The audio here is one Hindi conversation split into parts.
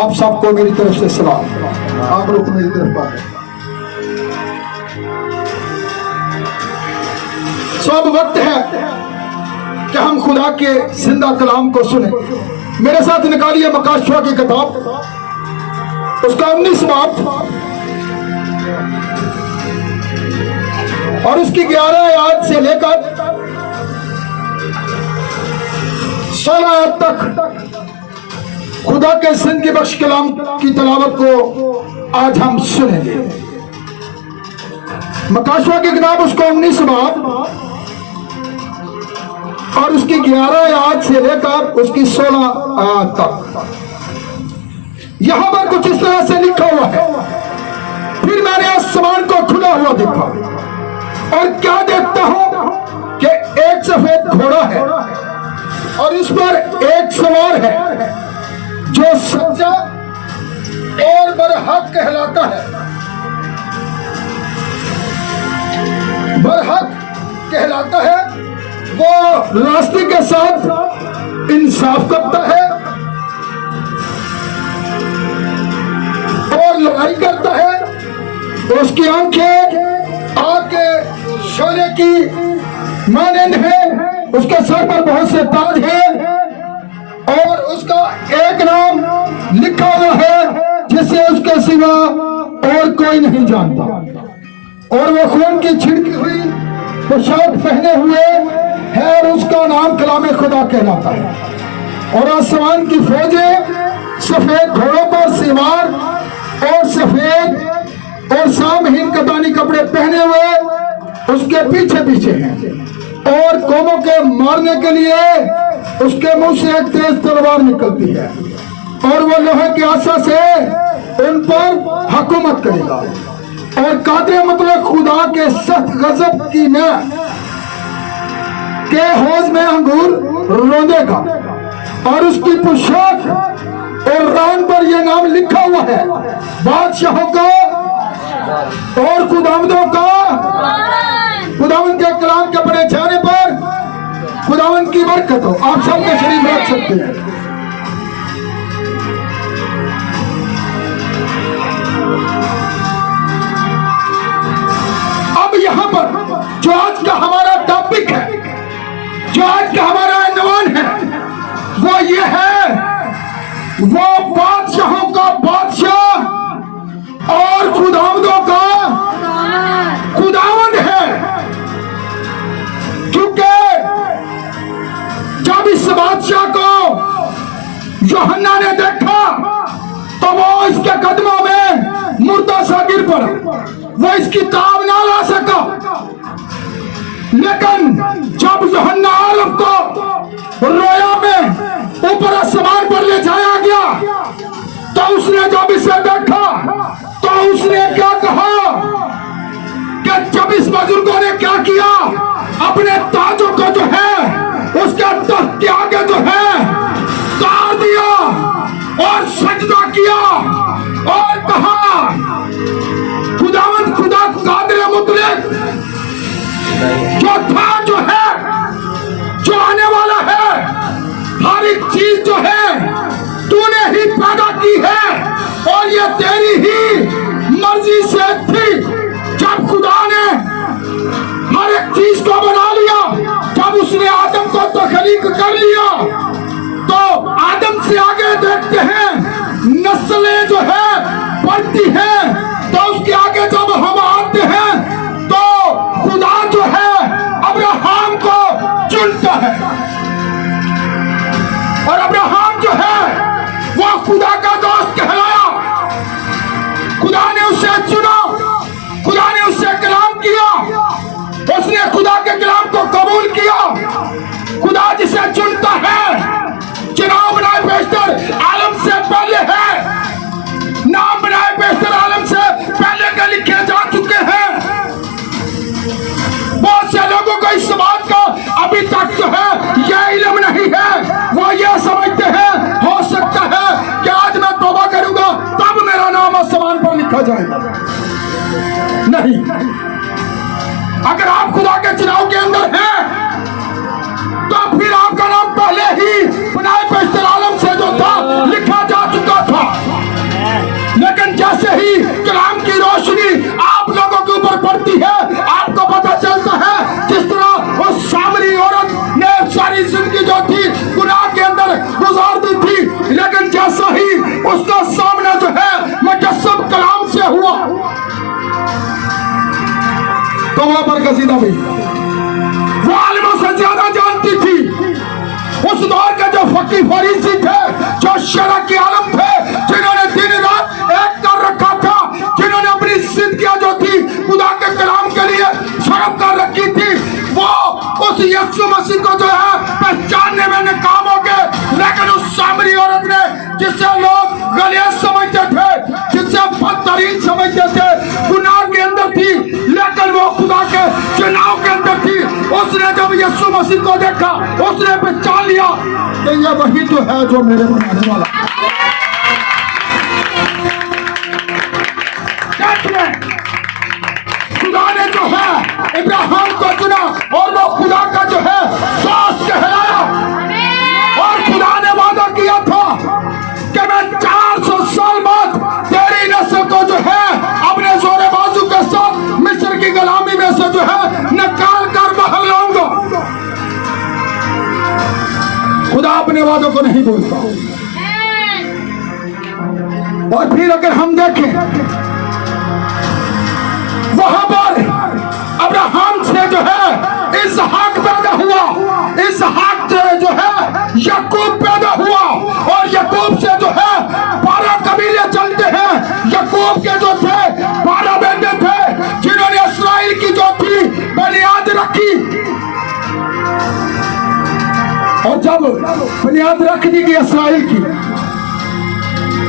आप सबको मेरी तरफ से सलाम। आप लोग मेरी तरफ बात। सब वक्त है कि हम खुदा के जिंदा कलाम को सुने। मेरे साथ निकालिए मकाशवा की किताब, उसका 19 बाब और उसकी 11 आयत से लेकर 16 आयत तक खुदा के जिंदगी बख्श कलाम की तलावत को आज हम सुनेंगे। मकाशवा की किताब उसको 19 बाब और उसकी 11 आयत से लेकर उसकी 16 आयत तक। यहां पर कुछ इस तरह से लिखा हुआ है, फिर मैंने आसमान को खुला हुआ देखा और क्या देखता हूं कि एक सफेद घोड़ा है और इस पर एक सवार है जो सच्चा और बरहक कहलाता है। बरहक कहलाता है, वो रास्ते के साथ इंसाफ करता है और लड़ाई करता है। उसकी आंखें आग के शोले की मानंद है, उसके सर पर बहुत से ताज हैं और उसका एक नाम लिखा हुआ है जिसे उसके सिवा और कोई नहीं जानता। और वो खून की छिड़की हुई पोशाक पहने हुए है और उसका नाम कलामे खुदा कहलाता है। और आसमान की फौजें सफेद घोड़ों पर सवार और सफेद और सामहीन कतानी कपड़े पहने हुए उसके पीछे पीछे हैं और कौमों के मारने के लिए उसके मुंह से एक तेज तलवार निकलती है और वो लोहे की आशा से उन पर हुकूमत करेगा। और कादरे मतलब खुदा के सख्त गजब की में के हौज में अंगूर रोंदेगा और उसकी पोशाक और रान पर यह नाम लिखा हुआ है, बादशाहों का और खुदावंदों का। खुदावंद के कलाम के पढ़े जाने पर खुदावंद की बरकत हो। आप सबके शरीर में रख सकते हैं। अब यहां पर जो आज का हमारा टॉपिक है, जो आज का हमारा अन्वान है, वो ये है, वो बादशाहों का बादशाह और खुदावंदों का खुदावंद है। क्योंकि जब इस बादशाह को यूहन्ना ने देखा तो वो इसके कदमों में मुर्दा सा गिर पड़ा, वो इसकी ताब ना ला सका। लेकिन जब यूहन्ना आलम को रोया में ऊपर आसमान पर ले जाया गया तो उसने जब इसे देखा तो उसने क्या कहा कि जब इस बुजुर्गों ने क्या किया, अपने ताजों को जो है उसके तख्त के आगे जो है उतार दिया और सजदा किया और कहा, खुदावंद खुदा कादिर मुतलक जो था, जो है, जो आने वाला है, हर एक चीज जो है तूने ही पैदा की है और ये तेरी ही मर्जी से थी। जब खुदा ने हर एक चीज को बना लिया, जब उसने आदम को तख्लीक कर लिया, तो आदम से आगे देखते हैं नस्लें जो है बढ़ती हैं, तो उसके आगे जब हम आते हैं तो खुदा जो है अब्राहम को चुनता है और अब्राहम जो है वो खुदा का दोस्त कहलाया। खुदा ने उसे चुना, खुदा ने उससे कलाम किया, उसने खुदा के कलाम को कबूल किया। खुदा जिसे चुनता है, चुनाव बनाए बेशतर आलम से पहले है, नाम बनाए बेशतर आलम से पहले के लिखे जा चुके हैं। बहुत से लोगों को इस बात का अभी तक जो है यह इल्म नहीं है, वो ये समझते हैं हो सकता है कि आज मैं तौबा करूंगा तब मेरा नाम आसमान पर लिखा जाएगा। नहीं, अगर आप खुदा के चुनाव के अंदर हैं तो फिर आपका नाम पहले ही बनाए बेशतर आलम से जो था लिखा जा चुका था। कौवा पर कसीदा भी वो आलिमों से ज्यादा जानती थी। उस दौर के जो फकीर फरीसी थे, जो शरअ के आलम थे, जिन्होंने दिन रात एक कर रखा था, जिन्होंने अपनी जिंदगियां जो थी खुदा के कलाम के लिए सर्व कर रखी थी, वो उस यीशु मसीह को जो है पहचानने में नाकाम हो गए। लेकिन उस सामरी औरत ने, जिसे लोग गलील समझते थे, जिसे बदतरीन समझते थे, गुनाह के अंदर थी, लेकिन वो खुदा के चुनाव के अंदर थी। उसने जब यीशु मसीह को देखा, उसने पहचान लिया कि ये वही तो है जो मेरे बनाने वाला। खुदा ने जो है इब्राहिम को चुना और वो खुदा का जो है दास कहलाया। और खुदा ने वादा किया था कि मैं 400 साल बाद तेरी नस्ल को जो है अपने जोरे बाजू के साथ मिस्र की गुलामी में से जो है निकाल कर बाहर लाऊंगा। खुदा अपने वादों को नहीं भूलता। और फिर अगर हम देखें, वहां पर अब्राहम से जो है इसहाक पैदा हुआ, इसहाक से जो है याकूब पैदा हुआ, और याकूब से जो है 12 कबीले चलते हैं। याकूब के जो थे 12 बेटे थे, जिन्होंने इस्राएल की जो थी बुनियाद रखी। और जब बुनियाद रख दी गई इस्राएल की,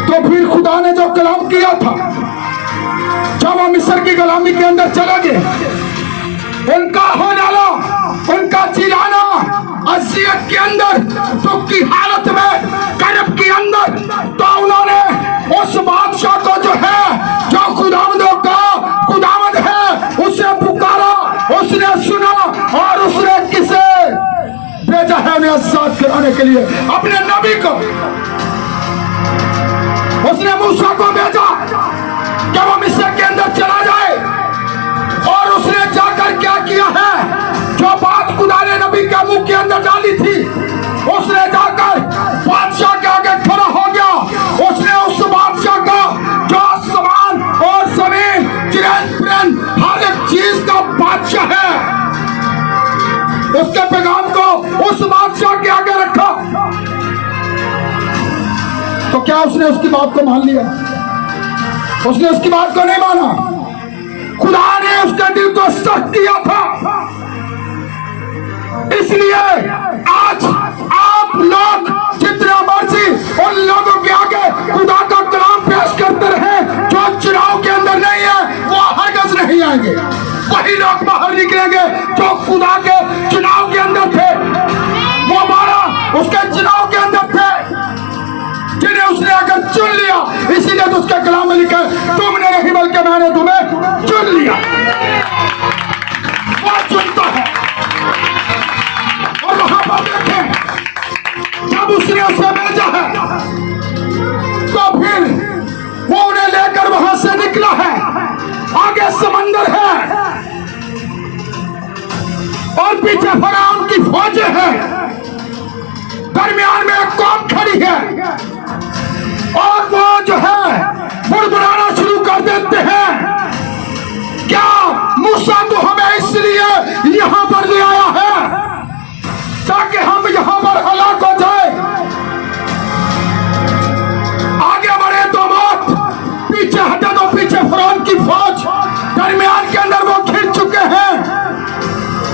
तो फिर खुदा ने जो कलाम किया था, जब वो मिस्र की गुलामी के अंदर चले गए, उनका होनाला, उनका चिल्लाना अज़ियत के अंदर, दुख की हालत में, कर्ब के अंदर, तो उन्होंने उस बादशाह को जो है, जो खुदावंदों का खुदावंद है, उसे पुकारा, उसने सुना, और उसने किसे भेजा है उन्हें आजाद कराने के लिए? अपने नबी को। उसने मूसा को भेजा कि वो मिस्र के अंदर चला जाए, और उसने जाकर क्या किया है, जो बात खुदा ने नबी के मुंह के अंदर डाली थी, उसने जाकर बादशाह के आगे खड़ा हो गया। उसने उस बादशाह का, जो आसमान और जमीन, चिरंतन हर एक चीज का बादशाह है, उसके पैगाम को उस बादशाह के आगे रखा। तो क्या उसने उसकी बात को मान लिया? उसने उसकी बात को नहीं माना। खुदा ने उसके दिल को सख्त किया था। इसलिए आज आप लोग जितने मर्जी उन लोगों के आगे खुदा का कलाम पेश करते रहे, जो चुनाव के अंदर नहीं है, वो हरगिज़ नहीं आएंगे। वही लोग बाहर निकलेंगे जो खुदा के चुनाव के अंदर थे। वो 12 उसके चुनाव के अंदर थे, जिन्हें उसने अगर चुन लिया। इसीलिए तो उसके कलाम में लिखा है, तुमने नहीं बल्कि मैंने तुम्हें चुन लिया। वो चुनता है। और वहां पर देखें, जब उसने उसे भेजा है, तो फिर वो उन्हें लेकर वहां से निकला है। आगे समंदर है और पीछे फराउन की फौजें हैं, दरमियान में एक कौम खड़ी है, और वो जो है बुड़बुड़ाना शुरू कर देते हैं। क्या मूसा तो हमें इसलिए यहां पर ले आया है ताकि हम यहां पर हलाक हो जाए? आगे बढ़े तो मौत, पीछे हटे तो पीछे फराउन की फौज, दरमियान के अंदर वो घिर चुके हैं।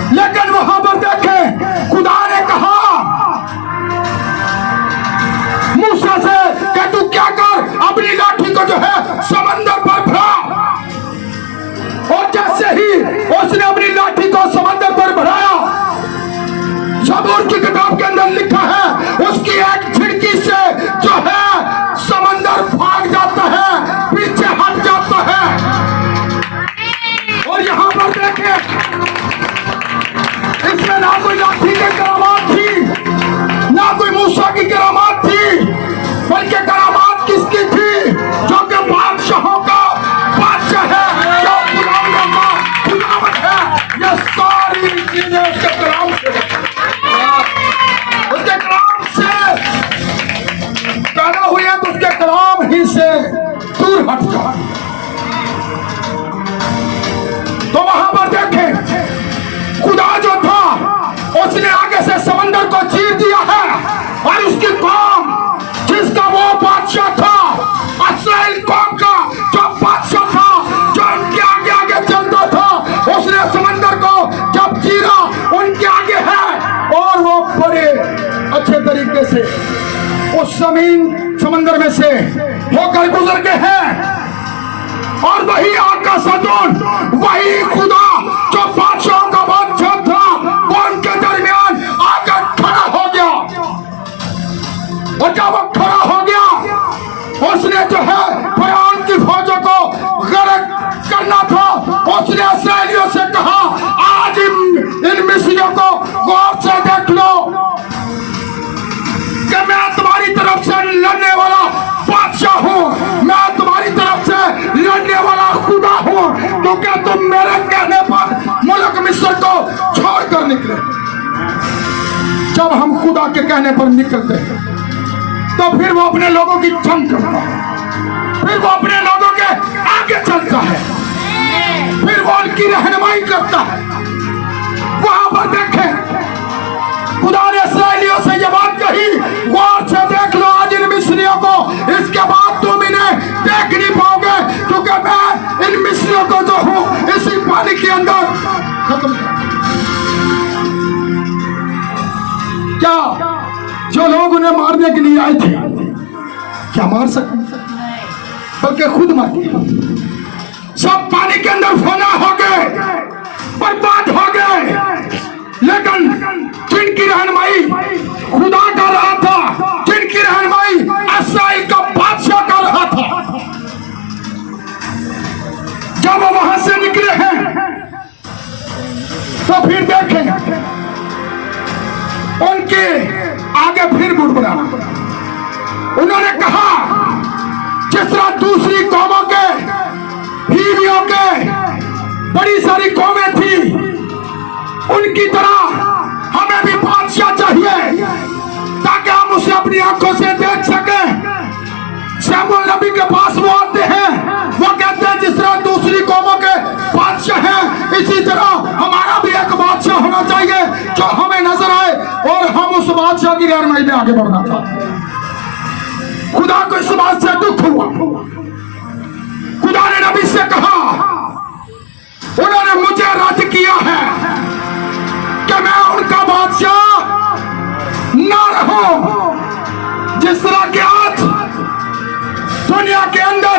लेकिन वहां पर देखें, खुदा ने कहा मूसा से कि तू क्या कर, अपनी लाठी को जो है समंदर पर भरा। और जैसे ही उसने अपनी लाठी को समंदर पर भराया, ज़बूर की किताब के अंदर लिखा है, उसकी एक झिड़की से जो है समंदर भाग जाता है, पीछे हट जाता है। और यहां पर देखें, इसमें ना कोई लाठी की करामात थी, ना कोई मूसा की करामात थी, बल्कि करामात किसकी थी? जो कि बादशाहों का बादशाह है, जो खुदावंदों का खुदावंद है। ये सारी चीजें उसके कलाम से पैदा हुई है, तो उसके कलाम ही से दूर हट जाए। तो वहां पर देखें, तीन समंदर में से होकर गुजर के हैं, और वही आग का सतून, वही खुदा जो बादशाहों का बादशाह था, वो उनके दरमियान आकर खड़ा हो गया। और जब वो खड़ा हो गया, उसने जो है फिरौन की फौजों को गर्क करना था। उसने इस्राएलियों से कहा, आज इन मिस्रियों को गौर से देख लो कि मैं तुम्हारी तरफ से लड़ने वाला बादशाह हूँ, मैं तुम्हारी तरफ से लड़ने वाला खुदा हूँ, क्योंकि तुम मेरे कहने पर मुल्क मिस्र को छोड़कर निकले। जब हम खुदा के कहने पर निकलते हैं तो फिर वो अपने लोगों की जंग करता है, फिर वो अपने लोगों के आगे चलता है, फिर वो उनकी रहनुमाई करता है। वहां पर देखें, खुदा ने इस्राएलियों से ये बात कही, गौर से देख लो आज इन मिस्रियों को, इसके बाद तुम इन्हें देख नहीं पाओगे, क्योंकि मैं इन मिस्रियों को जो हूं इसी पानी के अंदर खत्म कर। क्या जो लोग उन्हें मारने के लिए आए थे, क्या मार सकते? बल्कि खुद मार दिया। सब पानी के अंदर फना हो गए, बर्बाद हो गए। लेकिन जिनकी रहनुमाई खुदा कर रहा था, जिनकी रहनुमाई इस्राएल का बादशाह कर रहा था, जब वो वहां से निकले हैं तो फिर देखें उनके आगे फिर बुड़बुड़ाना। उन्होंने कहा, जिस तरह दूसरी कौमों के, हिवियों के बड़ी सारी कौमें थी, उनकी तरह हमें भी बादशाह चाहिए ताकि हम उसे अपनी आंखों से देख सकें। शमूएल नबी के पास वो आते हैं, वो कहते हैं जिस तरह दूसरी कौमों के बादशाह हैं, इसी तरह हमारा भी एक बादशाह होना चाहिए जो हमें नजर आए और हम उस बादशाह की रहनुमाई में आगे बढ़ना चाहते हैं। खुदा को इस बात से दुख हुआ। खुदा ने नबी से कहा, उन्होंने मुझे रद्द किया है कि मैं उनका बादशाह ना रहूं। जिस तरह के आज दुनिया के अंदर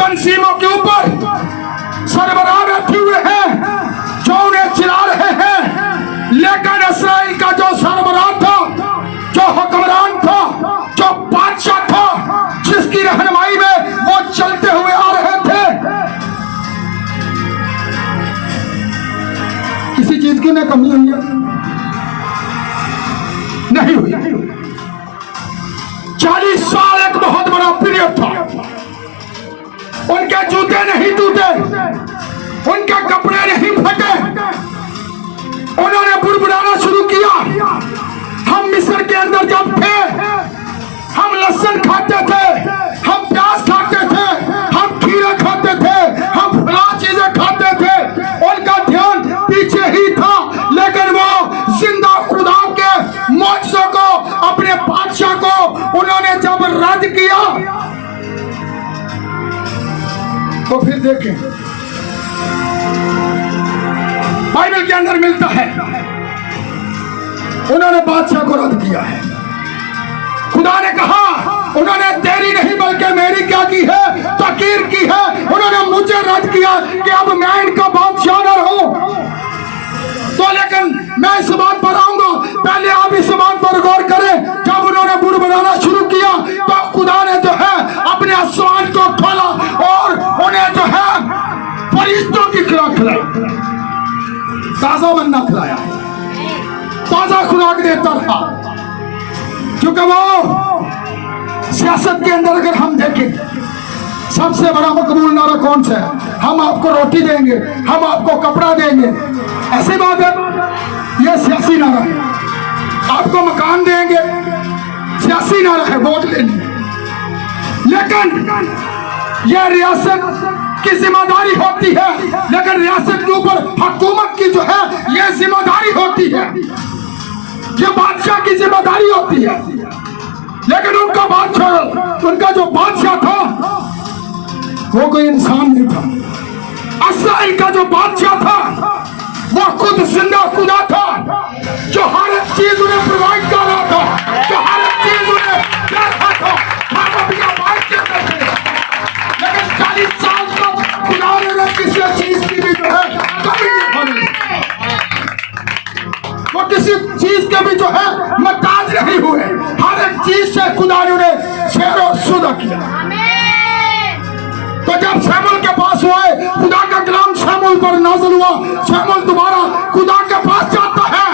तंजीमों के ऊपर सरबराह बैठे हुए हैं जो उन्हें चिढ़ा रहे हैं, लेकिन इस्राएल का जो सरबराह था, जो हुक्मरान था, जो बादशाह था, जिसकी रहनुमाई में वो चलते हुए आ रहे थे, किसी चीज की न कमी हुई है? नहीं हुई। 40 साल एक बहुत बड़ा पीरियड था। उनके जूते नहीं टूटे, उनके कपड़े नहीं फटे। उन्होंने बुड़बुड़ाना शुरू किया, हम मिस्र के अंदर जब थे, हम लहसुन खाते थे, हम प्याज खाते थे, हम खीरे खाते थे, हम फला चीजें खाते थे। उनका ध्यान पीछे ही था, लेकिन वो जिंदा खुदा के मौजज़ों को, अपने बादशाह को उन्होंने जब रद्द किया तो फिर देखें बाइबल के अंदर मिलता है, उन्होंने बादशाह को रद्द किया है। खुदा ने कहा, उन्होंने तेरी नहीं बल्कि मेरी क्या की है, तकीर की है। उन्होंने मुझे रद्द किया कि अब मैं इनका बादशाह न रहूं। तो लेकिन मैं इस बात पर आऊंगा, पहले आप इस बात पर गौर करें। जब उन्होंने बुड़बुड़ाना शुरू किया तो खुदा ने जो है अपने आसमान को खोला और उन्हें जो है फरिश्तों की खुराक खिलाई, ताजा मन्ना खिलाया, ताजा खुराक देता था। क्योंकि वो सियासत के अंदर अगर हम देखें, सबसे बड़ा मकबूल नारा कौन सा है? हम आपको रोटी देंगे, हम आपको कपड़ा देंगे। ऐसी बात है, ये सियासी नारा है। आपको मकान देंगे, सियासी नारा है, वोट लेने। लेकिन यह रियासत की जिम्मेदारी होती है, लेकिन रियासत के ऊपर हुकूमत की जो है यह जिम्मेदारी होती है, ये बादशाह की जिम्मेदारी होती है। लेकिन उनका बादशाह, उनका जो बादशाह था वो कोई इंसान नहीं था। इस्राएल का जो बादशाह था वो खुद जिंदा खुदा था, जो हर एक चीज उन्हें प्रोवाइड कर रहा था। किसी चीज की भी जो है कमी नहीं होनी, वो किसी चीज के भी जो है मोहताज नहीं हुए। हर एक चीज से खुदा ने उन्हें शेर और शुदा किया। तो जब शमूएल के पास हुए, खुदा का कलाम शमूएल पर नाज़िल हुआ। शमूएल दोबारा खुदा के पास जाता है,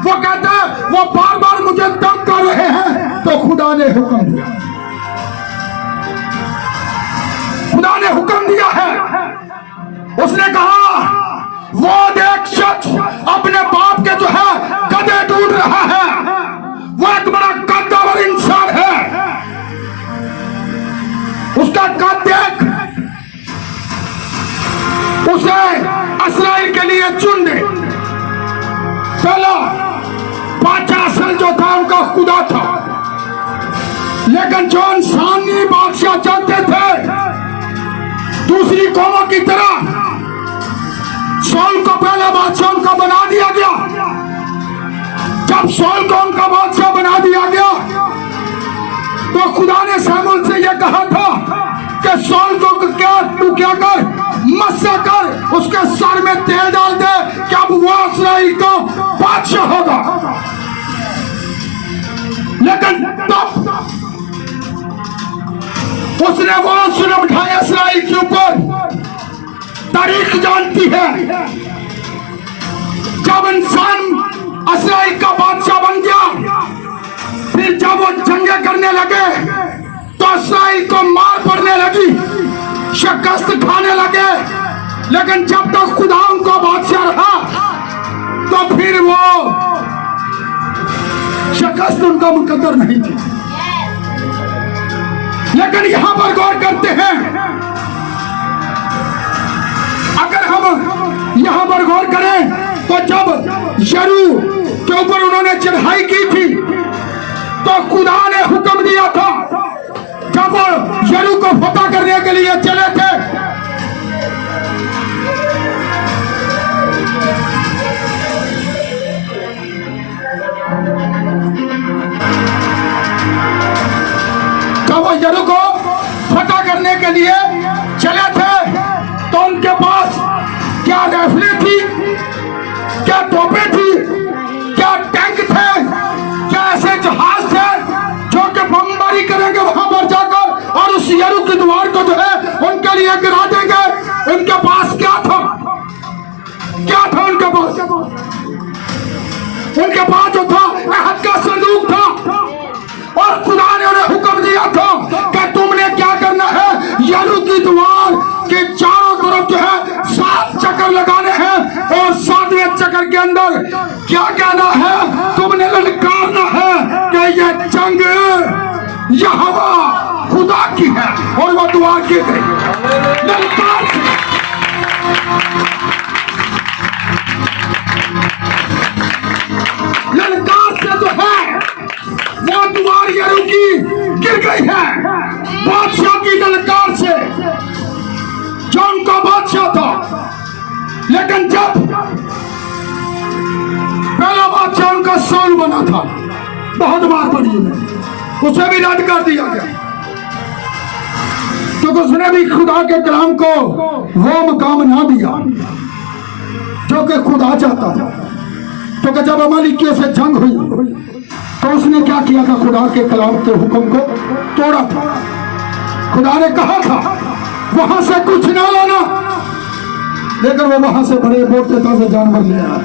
वो कहता है वो बार बार मुझे तंग कर रहे हैं। तो खुदा ने हुक्म दिया, खुदा ने हुक्म दिया है, उसने कहा वो देख शख्स अपने बाप के जो है गधे ढूंढ रहा है, वो एक बड़ा कद्दावर इंसान है, उसका कद देख, उसे इस्राएल के लिए चुन दे। पहला बादशाह असल जो था उनका खुदा था, लेकिन जो इंसानी बादशाह चाहते थे दूसरी कौमों की तरह, शाऊल को पहला बादशाह उनका बना दिया गया। जब शाऊल को उनका बादशाह बना दिया गया तो खुदा ने शमूएल से यह कहा था कि शाऊल को तू क्या कर, मस्सा कर, उसके सर में तेल डाल दे कि अब वो इस्राएल का बादशाह होगा। लेकिन तब उसने वो जुल्म उठाया इस्राएल के ऊपर। तारीख जानती है, जब इंसान इस्राएल का बादशाह बन गया, फिर जब वो जंगे करने लगे तो इस्राएल को मार पड़ने लगी, शिकस्त खाने लगे। लेकिन जब तक खुदा उनका बादशाह रहा तो फिर वो शिकस्त उनका मुकद्दर नहीं थी। लेकिन यहां पर गौर करते हैं, अगर हम यहां पर गौर करें तो जब यरू के ऊपर उन्होंने चढ़ाई की थी तो खुदा ने हुक्म दिया था, जब वो यरू को फतह करने के लिए चले थे यरू को फतह करने के लिए चले थे तो उनके पास क्या राइफलें थी, क्या तोपें थी, क्या टैंक थे, क्या ऐसे जहाज थे जो कि बमबारी करेंगे वहां पर जाकर और उस यरू की दीवार को जो है उनके लिए गिरा देंगे। उनके पास क्या था, क्या था उनके पास? उनके पास जो था अहद का संदूक था और खुदा ने उन्हें हुक्म दिया था कि तुमने क्या करना है, यरू की दीवार के चारों तरफ जो है 7 चक्कर लगाने हैं और 7वें चक्कर के अंदर क्या कहना है, तुमने ललकारना है कि यह जंग यहोवा खुदा की है और वो दुआ की गई। ललकार से जो है वो दीवार यरू की गिर गई है, बादशाह की ललकार से, जो उनका बादशाह था। लेकिन जब पहला बादशाह उनका शाऊल बना था, बहुत मार पड़ी उन्हें, उसे भी रद्द कर दिया गया क्योंकि उसने भी खुदा के कलाम को वो मुकाम ना दिया जो कि खुदा चाहता था। क्योंकि जब अमालेकियों से जंग हुई तो उसने क्या किया था, खुदा के कलाम के हुक्म को तोड़ा था। खुदा ने कहा था वहां से कुछ ना लाना, लेकिन वो वहां से बड़े मोटे ताजे जानवर ले आया,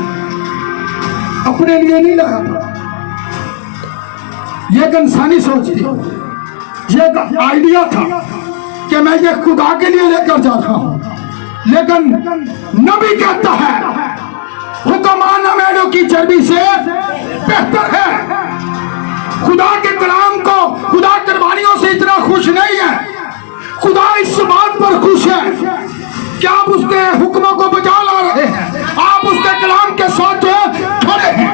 अपने लिए नहीं लाया था। ये एक इंसानी सोच थी, ये एक आइडिया था कि मैं ये खुदा के लिए लेकर जा रहा हूं। लेकिन नबी कहता है हुक्मान मेढ़ों की चर्बी से बेहतर है। खुदा के कलाम को, खुदा कुर्बानियों से इतना खुश नहीं है। खुदा इस बात पर खुश है कि आप उसके हुक्मों को बजा ला रहे हैं, आप उसके कलाम के साथ खड़े हैं।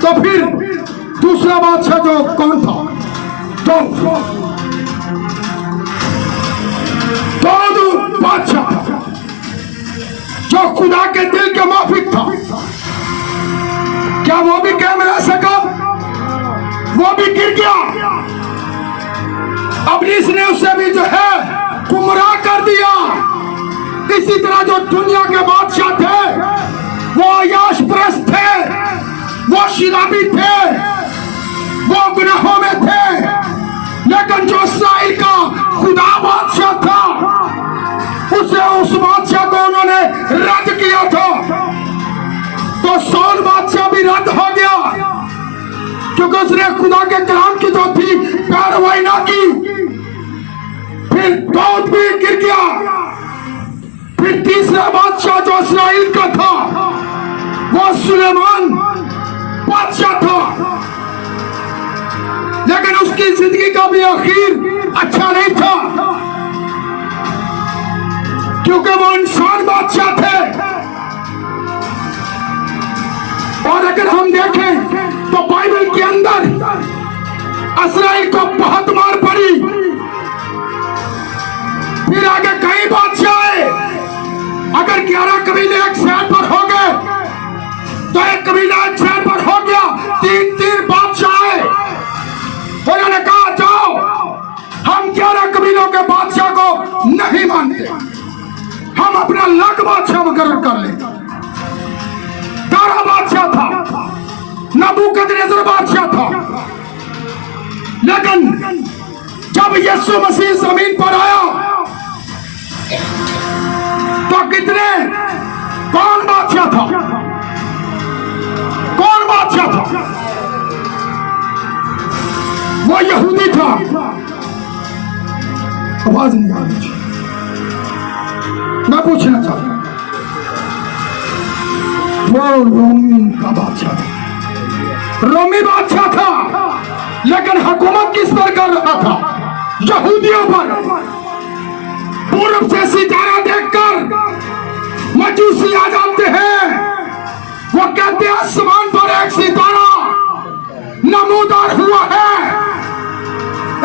तो फिर दूसरा बादशाह जो कौन था, दाऊद बादशाह था, जो खुदा के दिल के माफिक था। क्या वो भी कायम रह सका? वो भी गिर गया। इब्लीस ने उसे भी जो है गुमराह कर दिया। पापी थे, वो गुनाहों में थे, लेकिन जो इस्राएल का खुदा बादशाह था, उस बादशाह को उन्होंने रद्द किया था। तो सौल बादशाह भी रद्द हो गया, क्योंकि उसने खुदा के कलाम की जो थी पैरवाई ना की। फिर दाऊद भी गिर गया। फिर तीसरा बादशाह जो इस्राएल का था, वो सुलेमान बादशाह था, लेकिन उसकी जिंदगी का भी आखिर अच्छा नहीं था, क्योंकि वो इंसान बादशाह थे। और अगर हम देखें तो बाइबल के अंदर इस्राएल को बहुत मार पड़ी। फिर आगे कई बादशाह आए। अगर 11 कबीले एक शहर पर हो गए तो एक कबीला एक शहर पर हो गया। 3 बादशाह आए। उन्होंने कहा जाओ, हम 11 कबीलों के बादशाह को नहीं मानते, हम अपना अलग बादशाह मुकर्रर कर लेंगे। दारा बादशाह था, नबूकदनेस्सर बादशाह था। लेकिन जब यीशु मसीह जमीन पर आया तो कौन बादशाह था? कौन बादशाह था? वो यहूदी था। आवाज नहीं आ रही, मैं पूछना चाहता हूं, वो रोमी का बादशाह था, रोमी बादशाह था, लेकिन हुकूमत किस पर कर रहा था? यहूदियों पर। पूर्व से सितारा देखकर मजूसी आ जाते हैं। वो कहते हैं आसमान पर एक सितारा नमूदार हुआ है,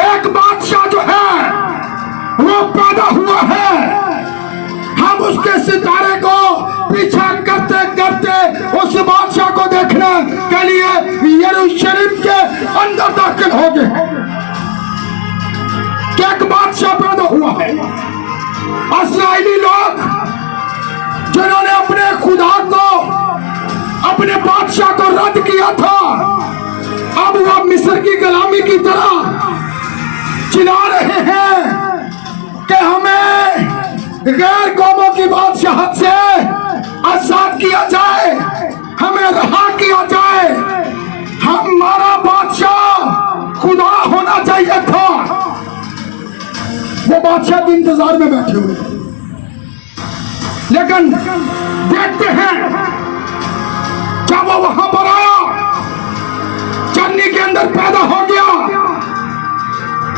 एक बादशाह जो है वो पैदा हुआ है। हम उसके सितारे को पीछा करते करते उस बादशाह को देखने के लिए यरूशलेम के अंदर दाखिल हो गए। क्या एक बादशाह पैदा हुआ है? इस्राएली लोग जिन्होंने अपने खुदा को, अपने बादशाह को रद्द किया था, अब वो मिस्र की गुलामी की तरह चिल्ला रहे हैं कि हमें गैर कौमों की बादशाहत से आजाद किया जाए, हमें रहा किया जाए। हमारा बादशाह खुदा होना चाहिए था। वो बादशाह के इंतजार में बैठे हुए थे। लेकिन देखते हैं जब वो वहां पर आया, चन्नी के अंदर पैदा हो गया,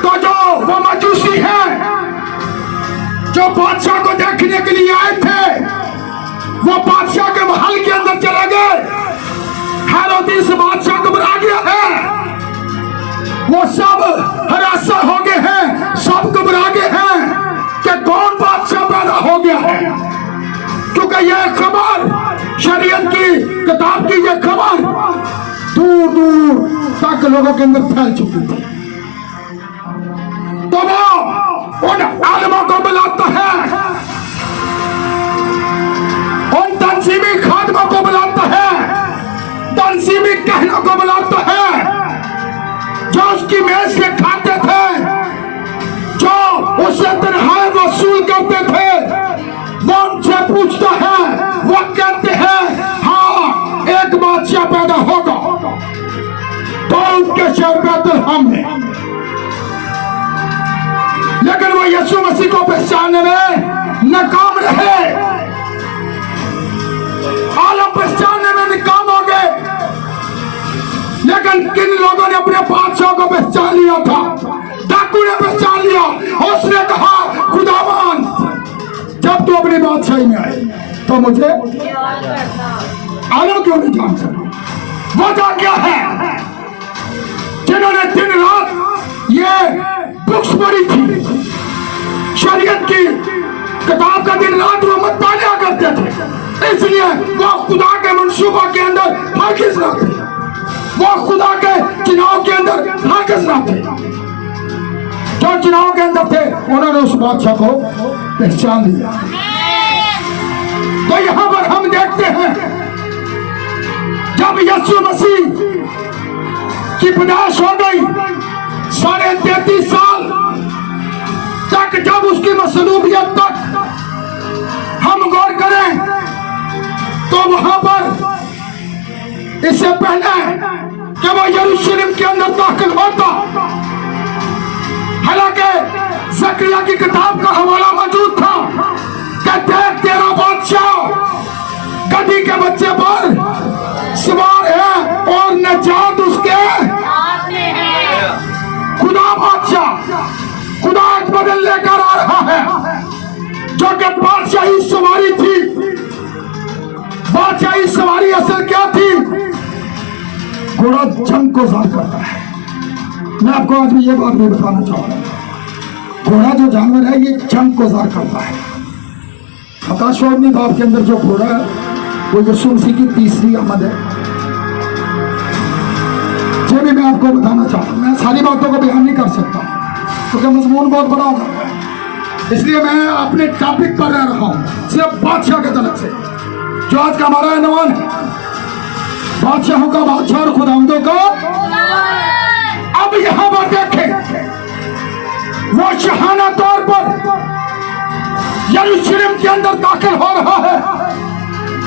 तो जो वो मजूसी है जो बादशाह को देखने के लिए आए थे, वो बादशाह के महल के अंदर चले गए। हेरोदेस बादशाह घबरा गया है, वो सब हरासा हो गए हैं, सब घबरा गए हैं कि कौन बादशाह पैदा हो गया है, क्योंकि यह खबर, शरीयत की किताब की यह खबर दूर दूर तक लोगों के अंदर फैल चुकी थी। तो वो उन आलिमों को बुलाता है, उन तंजीमी खादमों को बुलाता है, तंजीमी कहनों को बुलाता है, जो उसकी मेज से खाते थे, जो उससे तनख्वाह वसूल करते थे। वो उनसे पूछता है, वो कहते हैं हाँ एक बादशाह पैदा होगा। तो उनके शहर बैतलहम में, लेकिन वो यीशु मसीह को पहचानने में नाकाम रहे। आलम पहचानने में नाकाम हो गए। लेकिन किन लोगों ने अपने बादशाह को पहचान लिया था? डाकू ने पहचान लिया। उसने कहा खुदावन, जब तू अपनी बादशाही में आए तो मुझे आलम क्यों नहीं जान सका? वजह क्या है? जिन्होंने दिन रात ये बुक्स पढ़ी थी, शरीयत की किताब का दिन रात वो मुतालिया करते थे, इसलिए वो खुदा के मंसूबा के अंदर हाकिज ना थे, वो खुदा के चुनाव के अंदर हाकिज ना थे। जो चुनाव के अंदर थे उन्होंने उस बादशाह को पहचान लिया। तो यहाँ पर हम देखते हैं जब यीशु मसीह की पैदाइश हो गई 33.5 साल तक, जब उसकी मसलूबियत तक हम गौर करें तो वहां पर इससे पहले कि वो यरूशलेम के अंदर दाखिल होता, हालांकि ज़करिया की किताब का हवाला मौजूद था कि देख तेरा बादशाह गधी के बच्चे पर सवार है और नजात उसके हाथ में है। खुदा बादशाह, खुदा एक बदल लेकर आ रहा है, जो कि बादशाही सवारी थी। बादशाही सवारी असल क्या थी? घोड़ा जंग को ज़ाहिर करता है। मैं आपको आज भी ये बात नहीं बताना चाहूंगा, घोड़ा जो जानवर है ये जंग को ज़ाहिर करता है। आकाशवाणी बाप के अंदर जो घोड़ा है वो यीशु मसीह की तीसरी आमद है। ये भी मैं आपको बताना चाहता हूँ। मैं सारी बातों को बयान नहीं कर सकता क्योंकि मजमून बहुत बड़ा होगा, इसलिए मैं अपने टॉपिक पर रह रहा हूँ, सिर्फ बादशाह के तलक से, जो आज का हमारा ऐलान है, बादशाहों का बादशाह और खुदावंदों का। अब यहां पर देखें, वो शहाना तौर पर यरूशलेम के अंदर दाखिल हो रहा है,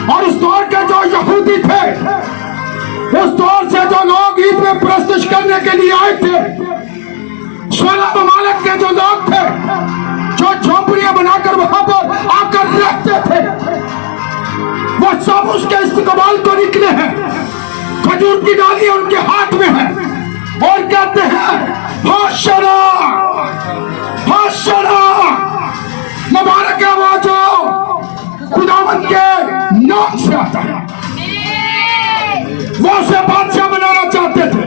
और उस दौर के जो यहूदी थे, उस दौर से जो लोग ईद में प्रस्तुत करने के लिए आए थे, 16 ममालिक के जो लोग थे, जो झोंपड़ियां बनाकर वहां पर आकर रहते थे, वो सब उसके इस्तकबाल को निकले हैं। खजूर की डाली उनके हाथ में है और कहते हैं होशना, होशना, मुबारक है वो जो खुदावंद के नाम से आता है। वो उसे बादशाह बनाना चाहते थे।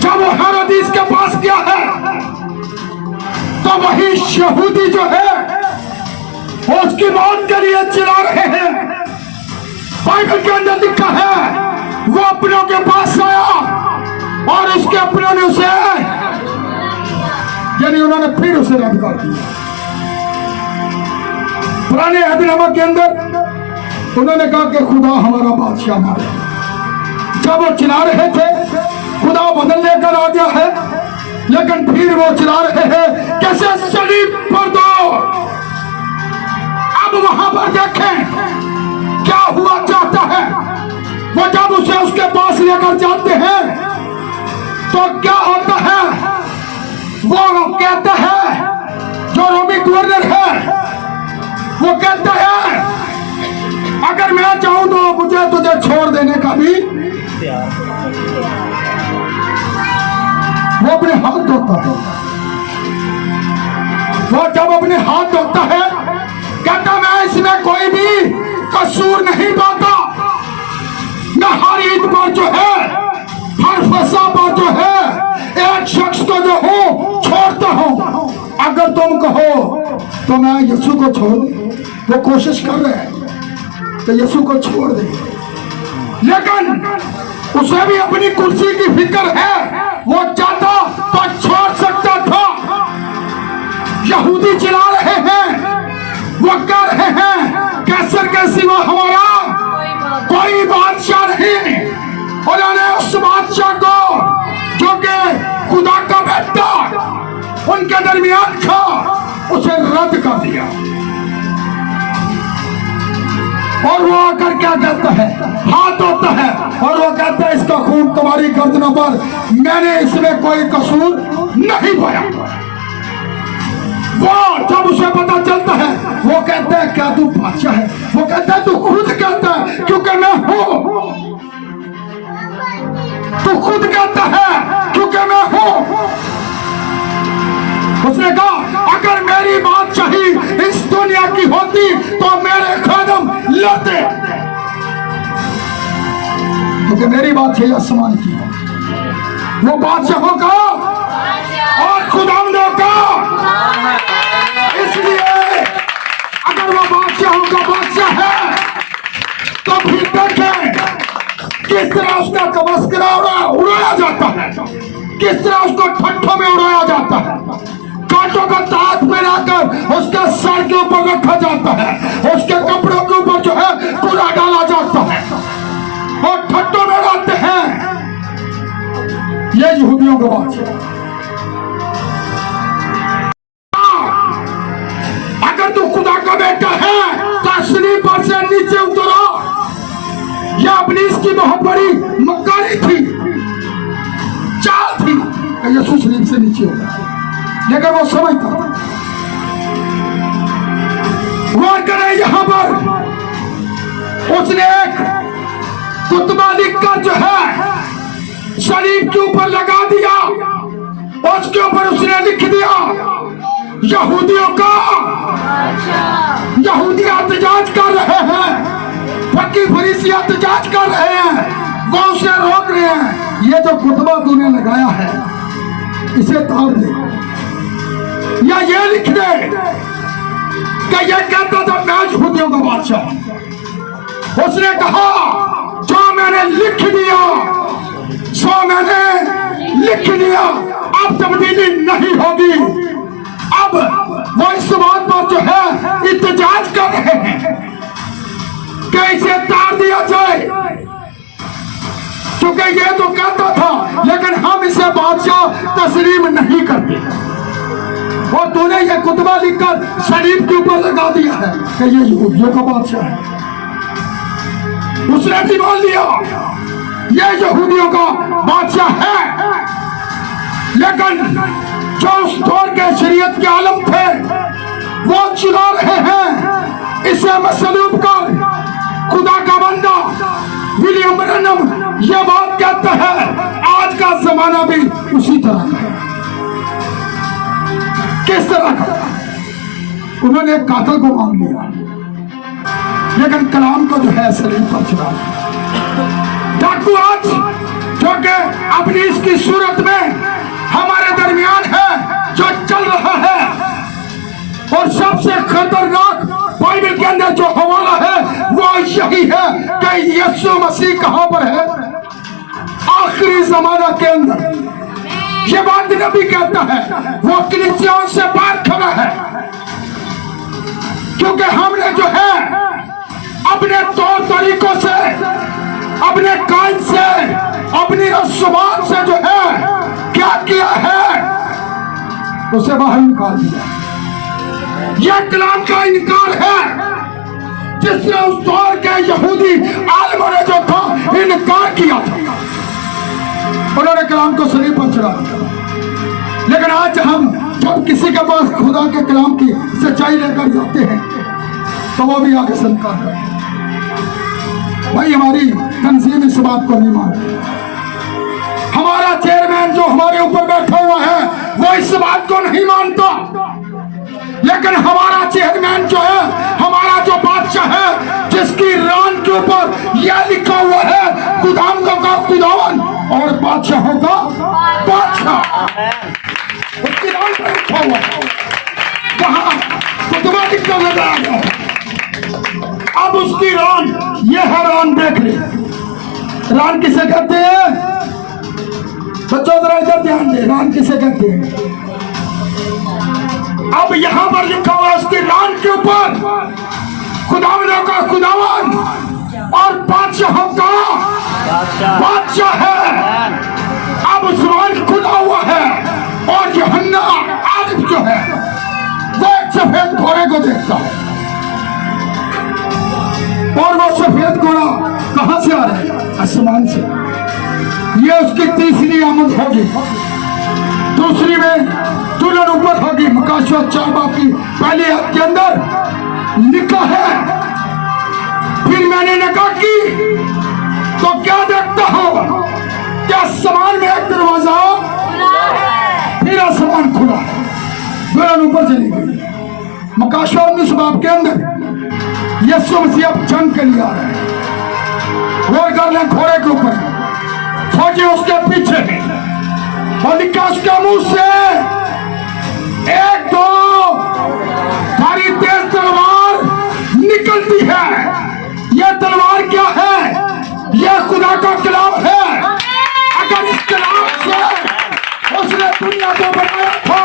जब वो हेरोदेस के पास गया है तो वही यहूदी जो है वो उसकी मौत के लिए चिल्ला रहे हैं। बाइबल के अंदर लिखा है वो अपनों के पास आया और उसके अपनों ने उसे, यानी उन्होंने फिर उसे रद्द कर दिया। पुराने अहदनामा के अंदर उन्होंने कहा कि खुदा हमारा बादशाह मारे। जब वो चिल्ला रहे थे खुदा बदल लेकर आ गया है, लेकिन फिर वो चिल्ला रहे हैं कैसे सलीब पर दो। अब वहां पर देखें क्या हुआ चाहता है। वो जब उसे उसके पास लेकर जाते हैं तो क्या होता है, वो कहता है, जो रोमी गवर्नर है वो कहता है अगर मैं चाहूं तो मुझे तुझे छोड़ देने का भी। वो अपने हाथ धोता है, वो जब अपने हाथ धोता है कहता मैं इसमें कोई भी कसूर नहीं पाता। मैं हर ईद पर जो है, हर फसा पर जो है एक शख्स को जो हूं छोड़ता हूं। अगर तुम कहो तो मैं यीशु को छोड़ दूं। वो कोशिश कर रहे हैं तो यीशु को छोड़ दे, लेकिन उसे भी अपनी कुर्सी की फिक्र है। वो चाहता तो छोड़ सकता था। यहूदी चिल्ला रहे हैं, वो कह रहे हैं कैसर के सिवा हमारा कोई बादशाह नहीं। उन्होंने उस बादशाह को जो कि खुदा का बेटा उनके दरमियान था उसे रद्द कर दिया। और वो आकर क्या कहता है, हाथ होता है और वो कहता है इसका खून तुम्हारी गर्दनों पर, मैंने इसमें कोई कसूर नहीं पाया। वो जब उसे पता चलता है वो कहता है क्या तू बादशाह है? वो कहता है तू खुद कहता है क्योंकि मैं हूं। तू खुद कहता है क्योंकि मैं हूं। उसने कहा अगर मेरी बादशाही इस दुनिया की होती तो मेरे खादम लड़ते, क्योंकि मेरी बादशाही आसमान की है। वो बादशाहों का और खुदावंदों का। इसलिए अगर वो बादशाहों का बादशाह है तो फिर देखें किस तरह उसका तमस्करा उड़ाया जाता है, किस तरह उसको ठट्ठों में उड़ाया जाता है, कांटों का ताज बनाकर उसके सर के ऊपर रखा जाता है, उसके कपड़ों के ऊपर जो है कूड़ा डाला जाता है। ये यहूदियों का बादशाह। अगर तू खुदा का बेटा है तो सलीब पर से नीचे उतरो। यह अपनी इसकी बहुत बड़ी मक्कारी थी, चाल थी कि यीशु सलीब से नीचे होगा, लेकिन वो समझता। गौर करें यहां पर उसने एक कुतबा लिखकर जो है सलीब के ऊपर लगा दिया। उसके ऊपर उसने लिख दिया यहूदियों का, यहूदी एहतजाज कर रहे हैं, फकीर फरीसी एहतजाज कर रहे हैं, वो उसे रोक रहे हैं। ये जो कुतबा तूने लगाया है इसे तोड़ दे, या ये लिख दे कि ये कहता था मैं यहूदियों का बादशाह। उसने कहा जो मैंने लिख दिया सो मैंने लिख दिया, अब तब्दीली नहीं होगी। अब वो इस बात पर जो है एहतजाज कर रहे हैं कि इसे तार दिया जाए, क्योंकि ये तो कहता था लेकिन हम इसे बादशाह तस्लीम नहीं करते। और तूने ये कुतबा लिखकर सलीब के ऊपर लगा दिया है कि ये यहूदियों का बादशाह है। उसने भी बोल लिया ये यहूदियों का बादशाह है, लेकिन जो उस दौर के शरीयत के आलम थे वो चिल्ला रहे हैं इसे मसलूब कर। खुदा का बंदा विलियम ब्रैनम ये बात कहता है आज का जमाना भी उसी तरह का है। किस तरह का? उन्होंने एक कातल को मांग लिया, लेकिन कलाम को जो है सलीब पर चढ़ा। डाकू आज जो कि अपनी इसकी सूरत में हमारे दरमियान है, जो चल रहा है, और सबसे खतरनाक बाइबल के अंदर जो हवाला है वो यही है कि यीशु मसीह कहां पर है आखिरी जमाना के अंदर। ये बात नबी कहता है, वो कलीसियाओं से बाहर खड़ा है, क्योंकि हमने जो है अपने तौर तरीकों से, अपने कान से, अपनी रस्मात से जो है क्या किया है उसे बाहर निकाल दिया। यह कलाम का इनकार है जिसने उस दौर के यहूदी आलिमों ने जो था इनकार किया था। उन्होंने कलाम को सलीब पर चढ़ा दिया। लेकिन आज हम जब किसी के पास खुदा के कलाम की सच्चाई लेकर जाते हैं तो वो भी आगे से इनकार करते हैं। भाई हमारी तंजीम इस बात को नहीं मानती, हमारा चेयरमैन जो हमारे ऊपर बैठा हुआ है वो इस बात को नहीं मानता, लेकिन हमारा चेयरमैन जो है, हमारा जो बादशाह है, जिसकी रान के ऊपर यह लिखा हुआ है खुदावंदों का खुदावन और बादशाहों का बादशाह, उसकी रान पर लिखा हुआ है, वहां खुतबा लिखकर लगाया गया। अब उसकी रान, ये है रान, देख ले रान किसे कहते हैं बच्चों, जरा इधर ध्यान दे, रान किसे कहते हैं। अब यहां पर लिखा हुआ उसकी रान के ऊपर खुदावंदों का खुदावन और बादशाहों का बादशाह है। अब उस रान खुला हुआ है और यूहन्ना आरिफ जो है वो एक सफेद घोड़े को देखता है, और वो सफेद घोड़ा कहां से आ रहा है? आसमान से। ये उसकी तीसरी आमद होगी। दूसरी में दुल्हन ऊपर होगी। मकाशवा 4 बाब की पहली आयत के अंदर लिखा है, फिर मैंने निगाह की तो क्या देखता हूं कि आसमान में एक दरवाजा, फिर आसमान खुला, दुल्हन ऊपर चली गई। मकाशवा 19 बाब के अंदर यीशु मसीह अब जंग के लिए आ रहे हैं। गौर कर लें, घोड़े के ऊपर फौजी उसके पीछे हैं और लिखा उसके मुंह से एक दो भारी तेज तलवार निकलती है। यह तलवार क्या है? यह खुदा का कलाम है। अगर इस कलाम से उसने दुनिया को बनाया था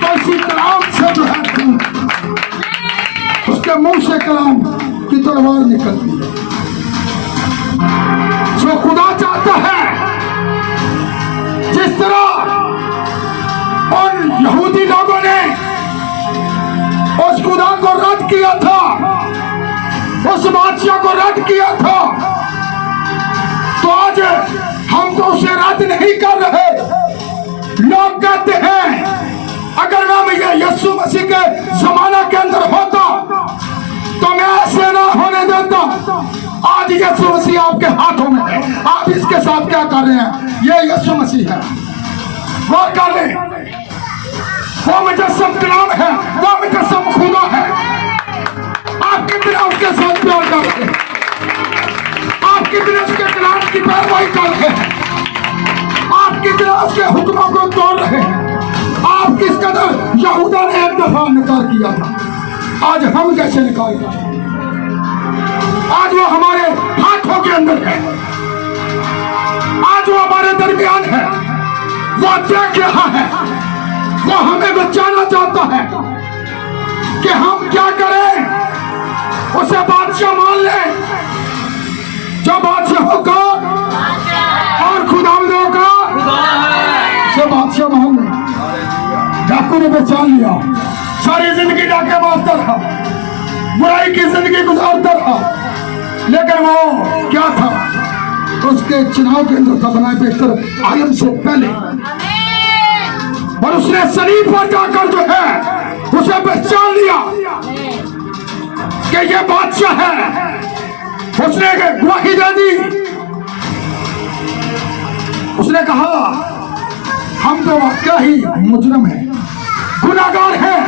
तो इसी कलाम से जो है उसके मुंह से कलाम की तलवार निकलती है। जो खुदा चाहता है, जिस रद्द किया था, उस बादशाह को रद्द किया था, तो आज हम तो उसे रद्द नहीं कर रहे। लोग कहते हैं अगर मैं यीशु मसीह के जमाना के अंदर होता तो मैं ऐसे ना होने देता। आज यीशु मसीह आपके हाथों में है, आप इसके साथ क्या कर रहे हैं? ये यीशु मसीह है। गौर कर ले, वो मुजस्सम कलाम है, वो मुजस्सम खुदा है। आप कितना उसके साथ प्यार कर रहे हैं, आप कितने उसके कलाम की पैरवी कर रहे हैं, आप कितना उसके हुक्मों को तोड़ रहे हैं। आप किस कदर यहूदा ने एक दफा इनकार किया था, आज हम कैसे निकाल कर? आज वो हमारे हाथों के अंदर है, आज वो हमारे दरमियान है, वो देख रहा है, वो हमें बचाना चाहता है कि हम क्या करें? उसे बादशाह मान ले, जो बादशाहों का और खुदावंदों का उसे बादशाह मान ले। डाकू ने पहचान लिया, सारी जिंदगी डाके मारता रहा, बुराई की जिंदगी गुजारता रहा, लेकिन वो क्या था? उसके चुनाव के अंदर था बनाए बेहतर आलम से पहले, और उसने सलीब पर जाकर जो है उसे पहचान लिया कि ये बादशाह है। उसने गवाही दे दी, उसने कहा हम तो वाकई ही मुजरम हैं, गुनाहगार हैं,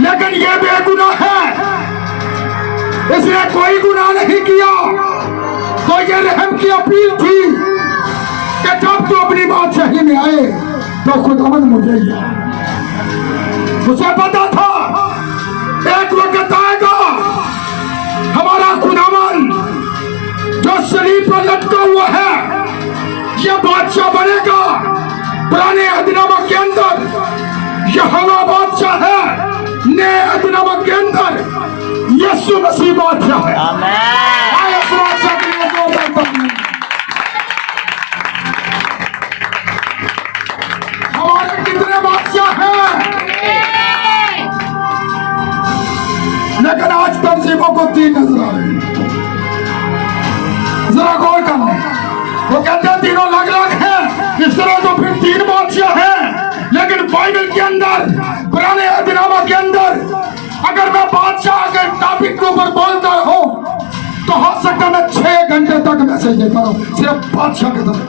लेकिन ये बेगुनाह है, इसने कोई गुनाह नहीं किया। तो ये रहम की अपील थी कि जब तू अपनी बादशाही में आए तो खुदावंद मुझे ही आ। उसे पता था एक वक्त आएगा हमारा खुदावंद जो सलीब पर लटका हुआ है, ये बादशाह बनेगा। पुराने अहदनामा के अंदर यहोवा बादशाह है, नए अहदनामा के अंदर यीशु मसीह बादशाह है। हमारे कितने बादशाह हैं, लेकिन आज तंजीमों को तीन नजर आ रही है। जरा गौर कर लें, वो कहते हैं तीनों अलग अलग हैं, इस तरह तो फिर तीन बादशाह हैं, लेकिन बाइबल के अंदर पुराने अहदनामा के अंदर अगर मैं बादशाह के टॉपिक के ऊपर बोलता रहूं तो हो सकता है मैं 6 घंटे तक मैसेज देता रहूं सिर्फ बादशाह के तरफ।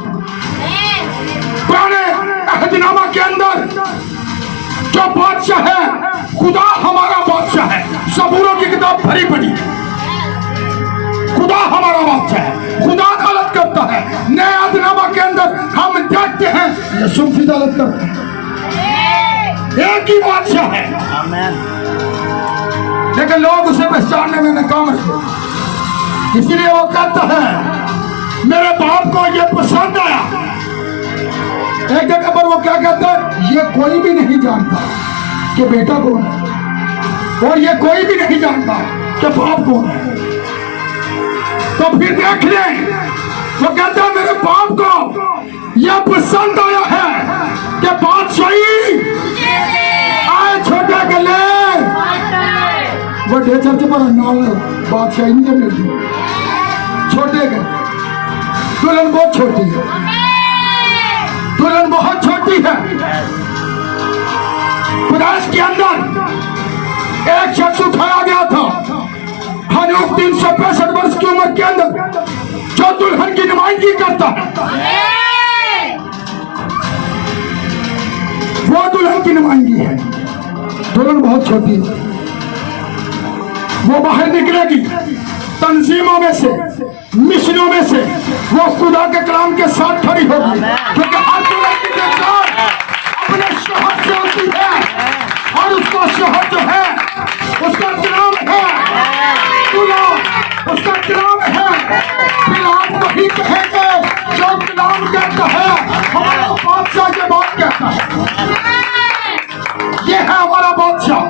पुराने अहदनामा के अंदर जो बादशाह है, खुदा हमारा बादशाह है। सबूरों की किताब भरी पड़ी, खुदा हमारा बादशाह है, खुदा अदालत करता है। नए अहदनामा के अंदर हम देखते हैं यीशु मसीह अदालत करता है, एक ही बादशाह है। लेकिन लोग उसे पहचानने में नाकाम रहे, इसलिए वो कहता है मेरे बाप को ये पसंद आया। एक जगह पर वो क्या कहता है, ये कोई भी नहीं जानता कि बेटा कौन है, और ये कोई भी नहीं जानता कि बाप कौन है। तो फिर देख लें, वो कहता है मेरे बाप को यह पसंद आया है कि बादशाही आए छोटे गले बड़े चर्च पर नाल बादशाही नहीं मिलती, छोटे गले। दुल्हन बहुत छोटी है, दुल्हन बहुत छोटी है। प्रदेश के अंदर एक शख्स उठाया गया था, हनूक 365 वर्ष की उम्र के अंदर, जो दुल्हन की नुमाइंदगी करता है। वो दुल्हन की नुमाइंदगी है, दुल्हन बहुत छोटी है। वो बाहर निकलेगी तंजीमों में से, मिशनों में से, वो खुदा के कलाम के साथ खड़ी होगी, क्योंकि हर दुल्हन की पहचान अपने शोहर से होती है, और उसका शोहर जो है उसका कलाम है, उसका कलाम है। फिर आप वही कहेंगे जो कलाम कहता है, हमारा बादशाह के बात कहता है। ये है हमारा बादशाह,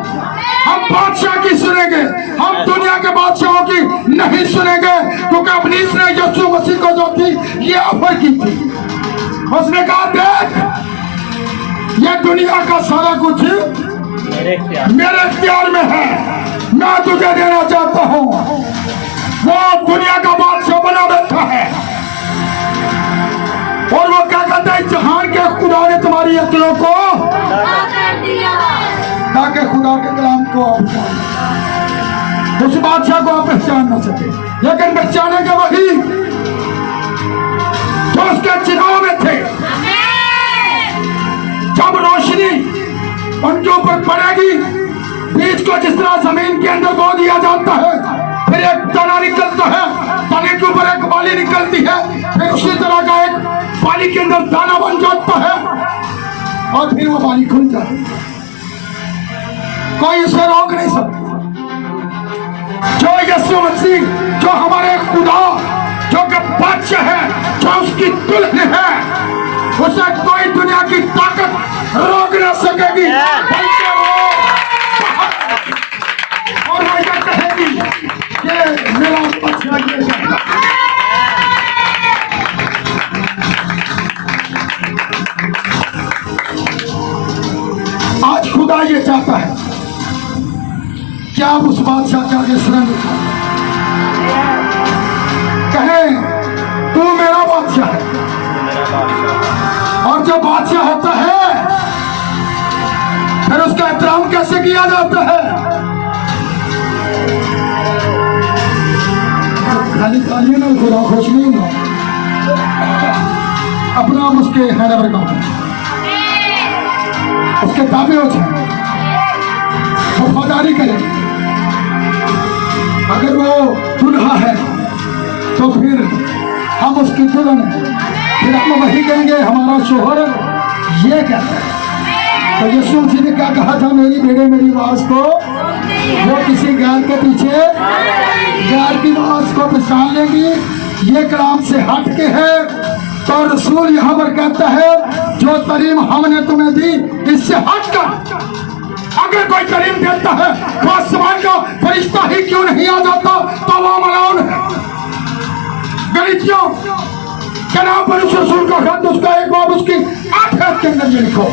हम बादशाह की सुनेंगे, हम दुनिया के बादशाहों की नहीं सुनेंगे, क्योंकि अबलीस ने यीशु मसीह को जो थी ये ऑफर की थी। उसने कहा देख, ये दुनिया का सारा कुछ मेरे इख्तियार में है, मैं तुझे देना चाहता हूँ। वो दुनिया का बादशाह बना बैठा है और वो क्या कहता है, जहान के खुदा ने तुम्हारी अक्लों को ताकि खुदा के कलाम को उस बादशाह को आप पहचान ना सके, लेकिन पहचानेंगे वही जो उसके चिनाव में थे। जब रोशनी उनके ऊपर पड़ेगी, बीज को जिस तरह जमीन के अंदर बो दिया जाता है, फिर एक तना निकलता है, तने के ऊपर एक बाली निकलती है, फिर उसी तरह का एक बाली के अंदर दाना बन जाता है और फिर वो बाली खुल जाती है। कोई उसे रोक नहीं सकता। जो यीशु मसीह, जो हमारे खुदा, जो कि बादशाह है, जो उसकी दुल्हन है, उसे कोई दुनिया की ताकत रोक न सकेगी। बल्कि वो और वो ये कहेगी कि मेरा बादशाह ये कहता है। आज खुदा ये चाहता है कि आप उस बादशाह के आगे सिर झुकाएं, कहें तू मेरा बादशाह है। और जब बादशाह होता है फिर उसका एहतराम कैसे किया जाता है? खाली तालियों में खुदा खुश नहीं हुआ, अपना उसके हैंडओवर का उसके ताबे हो जाए, वफादारी करें। अगर वो दुल्हा है तो फिर हम उसकी दुल्हन है, फिर हम वही कहेंगे हमारा शोहर ये कहता है। तो यीशु मसीह ने क्या कहा था, मेरी बेटे मेरी आवाज को, वो किसी गैर के पीछे गैर की आवाज को पहचान लेंगी। ये कलाम से हट के है। तो रसूल यहाँ पर कहता है जो तालीम हमने तुम्हें दी इससे हटकर अगर कोई तालीम देता है तो आसमान का फरिश्ता ही क्यों नहीं आ जाता? तो वो मलाउन है। गलीतियों के नाम पर उस रसूल का खत, उसका एक बाब उसकी 8 के अंदर ये लिखो,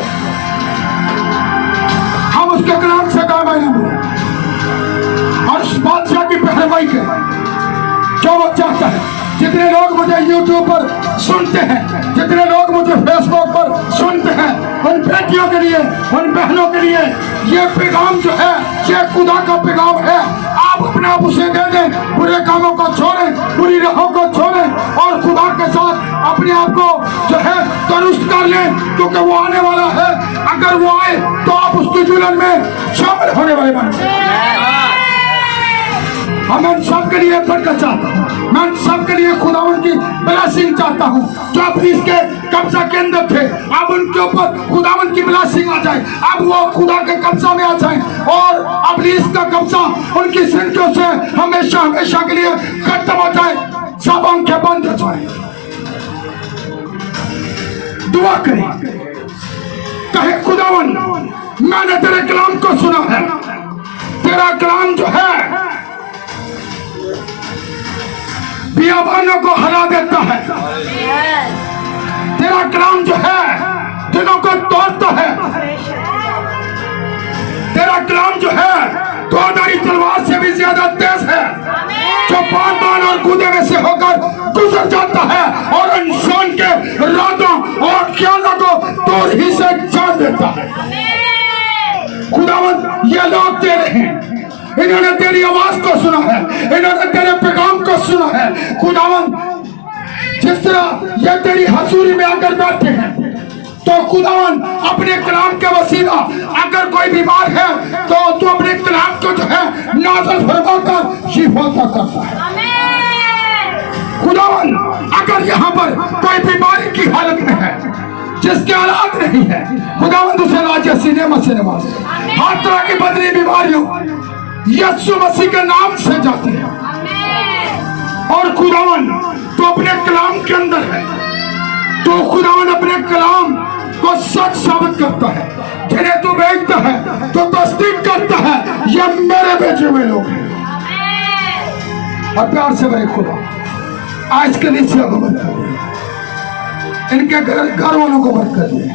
हम उसके कलाम से काम आए और उस बादशाह की पहलवाई के जो वो चाहता है। जितने लोग मुझे YouTube पर सुनते हैं, जितने लोग मुझे Facebook पर सुनते हैं, उन बेटियों के लिए, उन बहनों के लिए ये पैगाम जो है ये खुदा का पैगाम है। आप अपने आप उसे दे दें, बुरे कामों को छोड़ें, बुरी राहों को छोड़ें और खुदा के साथ अपने आप को जो है दुरुस्त कर लें, क्योंकि वो आने वाला है। अगर वो आए तो आप उसकी दुल्हन में शामिल होने वाले बने। मैं सबके लिए बरकत चाहता हूँ, मैं सबके लिए खुदावन की ब्लेसिंग चाहता हूँ। जो अपनी इसके कब्जा के अंदर थे, अब उनके ऊपर खुदावन की ब्लेसिंग आ जाए, अब वो खुदा के कब्जा में आ जाए और अब इसका कब्जा उनकी जिंदगियों से हमेशा हमेशा के लिए खत्म हो जाए, सब आंखें बंद हो जाए। दुआ करें, कहे खुदावन मैंने तेरे कलाम को सुना है, तेरा कलाम जो है बियाबानों को हरा देता है, तेरा कलाम जो है दिलों को तोड़ता है, तेरा कलाम जो है दोधारी तलवार से भी ज्यादा तेज है, जो बान और कूदे में से होकर गुजर जाता है और इंसान के इरादों और ख्यालों को दूर ही से जान देता है। खुदावंद ये लोग तेरे हैं, इन्होंने तेरी आवाज को सुना है, इन्होंने तेरे पैगाम को सुना है। खुदावंद जिस तरह ये तेरी हजूरी में आकर बैठे हैं, तो खुदावंद अपने कलाम के वसीला अगर कोई बीमार है तो तू अपने कलाम को जो है नाज़िल फरमाकर शिफा करता है। खुदावंद अगर यहाँ पर कोई बीमारी की हालत में है, जिसके औलाद नहीं है, खुदावंद उसे लाज सीने से नवाज। हर तरह की बदली बीमारियों यीशु मसीह के नाम से जाती है। और खुदावन तो अपने कलाम के अंदर है, तो खुदावन अपने कलाम को सच साबित करता है। जिन्हें तू भेजता है तो तस्दीक करता है ये मेरे भेजे हुए लोग हैं। और प्यार से भाई खुदा आज के लिए को बरकत दे, इनके घर वालों को बरकत दे,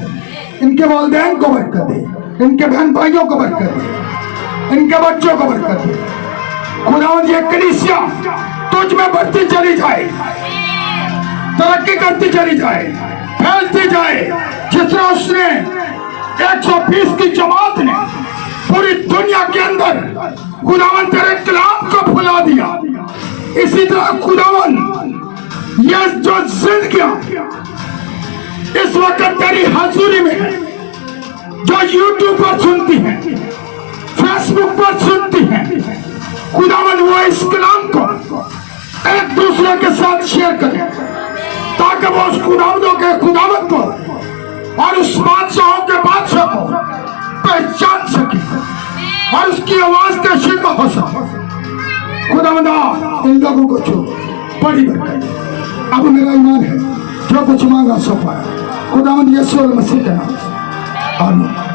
इनके वालिदैन को बरकत दे, इनके बहन भाइयों को बरकत दे, इनके बच्चों को बरकत दे। खुदावंद ये कलीसिया तुझ में बढ़ती चली जाए, तरक्की करती चली जाए, फैलती जाए। जिस तरह उसने 120 की जमात ने पूरी दुनिया के अंदर खुदावंद तेरे कलाम को फैला दिया, इसी तरह खुदावंद ये जो जिंदगियां इस वक्त तेरी हाजिरी में है, जो यूट्यूब पर सुनती हैं, फेसबुक पर सुनती हैं, खुदावंद वो इस कलाम को एक दूसरे के साथ शेयर करें, ताकि वो उस खुदावंदों के खुदावंद को और उस बादशाहों के बादशाह को पहचान सके और उसकी आवाज का शिल्प हो सके। खुदावंद इन लोगों को छू, बड़ी बरकत। अब मेरा ईमान है जो कुछ मांगा सो पाया, खुदावंद यीशु मसीह के नाम से, आमीन।